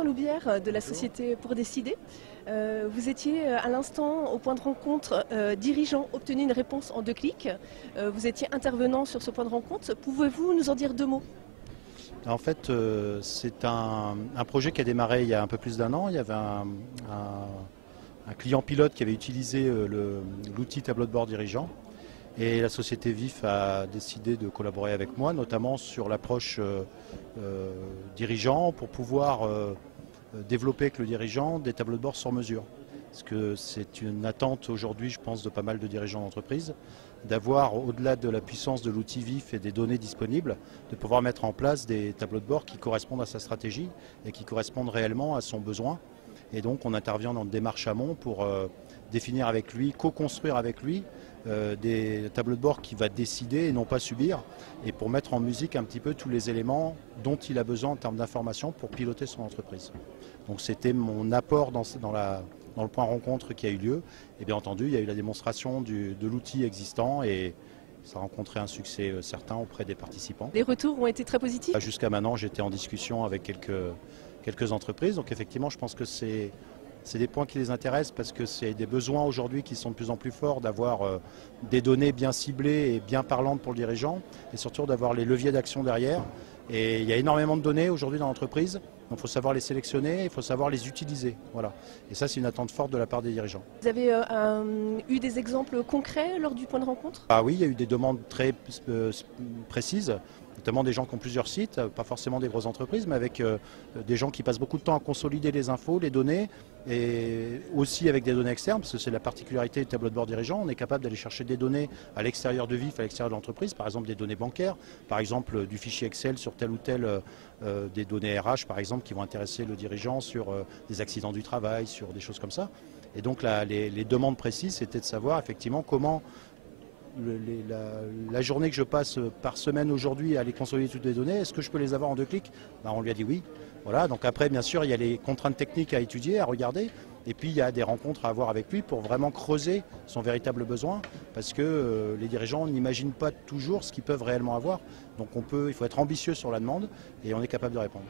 Vincent Loubière de la société Pour Décider. Vous étiez à l'instant au point de rencontre dirigeant obtenu une réponse en 2 clics. Vous étiez intervenant sur ce point de rencontre. Pouvez-vous nous en dire 2 mots? En fait, c'est un projet qui a démarré il y a un peu plus d'1 an. Il y avait un client pilote qui avait utilisé l'outil tableau de bord dirigeant. Et la société VIF a décidé de collaborer avec moi, notamment sur l'approche dirigeant pour pouvoir développer avec le dirigeant des tableaux de bord sur mesure. Parce que c'est une attente aujourd'hui, je pense, de pas mal de dirigeants d'entreprise, d'avoir, au-delà de la puissance de l'outil VIF et des données disponibles, de pouvoir mettre en place des tableaux de bord qui correspondent à sa stratégie et qui correspondent réellement à son besoin. Et donc on intervient dans une démarche amont pour définir avec lui, co-construire avec lui des tableaux de bord qu'il va décider et non pas subir, et pour mettre en musique un petit peu tous les éléments dont il a besoin en termes d'information pour piloter son entreprise. Donc c'était mon apport dans le point rencontre qui a eu lieu. Et bien entendu, il y a eu la démonstration de l'outil existant et ça a rencontré un succès certain auprès des participants. Les retours ont été très positifs? Jusqu'à maintenant, j'étais en discussion avec quelques entreprises. Donc effectivement, je pense que c'est des points qui les intéressent parce que c'est des besoins aujourd'hui qui sont de plus en plus forts d'avoir des données bien ciblées et bien parlantes pour le dirigeant et surtout d'avoir les leviers d'action derrière. Et il y a énormément de données aujourd'hui dans l'entreprise, donc il faut savoir les sélectionner, il faut savoir les utiliser. Voilà. Et ça, c'est une attente forte de la part des dirigeants. Vous avez eu des exemples concrets lors du point de rencontre? Ah oui, il y a eu des demandes très précises, notamment des gens qui ont plusieurs sites, pas forcément des grosses entreprises, mais avec des gens qui passent beaucoup de temps à consolider les infos, les données, et aussi avec des données externes, parce que c'est la particularité du tableau de bord dirigeant. On est capable d'aller chercher des données à l'extérieur de VIF, à l'extérieur de l'entreprise, par exemple des données bancaires, par exemple du fichier Excel sur tel ou tel, des données RH par exemple, qui vont intéresser le dirigeant sur des accidents du travail, sur des choses comme ça. Et donc les demandes précises, c'était de savoir effectivement comment la journée que je passe par semaine aujourd'hui à aller consolider toutes les données, est-ce que je peux les avoir en 2 clics? On lui a dit oui. Voilà, donc après, bien sûr, il y a les contraintes techniques à étudier, à regarder, et puis il y a des rencontres à avoir avec lui pour vraiment creuser son véritable besoin, parce que les dirigeants n'imaginent pas toujours ce qu'ils peuvent réellement avoir. Donc il faut être ambitieux sur la demande, et on est capable de répondre.